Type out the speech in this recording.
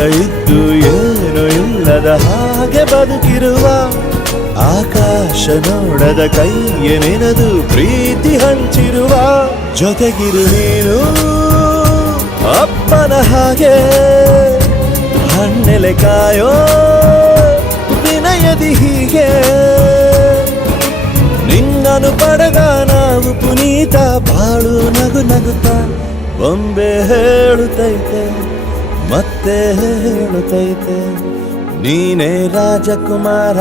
ಇದ್ದು ಏನು ಇಲ್ಲದ ಹಾಗೆ ಬದುಕಿರುವ ಆಕಾಶ ನೋಡದ ಕೈಯ ನೆನೆದು ಪ್ರೀತಿ ಹಂಚಿರುವ ಜೊತೆಗಿರು ನೀನು ಅಪ್ಪನ ಹಾಗೆ ಹಣ್ಣೆಲೆ ಕಾಯೋ ವಿನಯದಿ ಹೀಗೆ ನಿನ್ನನು ಪಡೆದ ನಾವು ಪುನೀತ ಬಾಳು ನಗು ನಗುತ್ತಾ ಬೊಂಬೆ ಹೇಳುತ್ತೈತೆ ಮತ್ತೆ ಹೇಳುತ್ತೈತೆ ನೀನೇ ರಾಜಕುಮಾರ.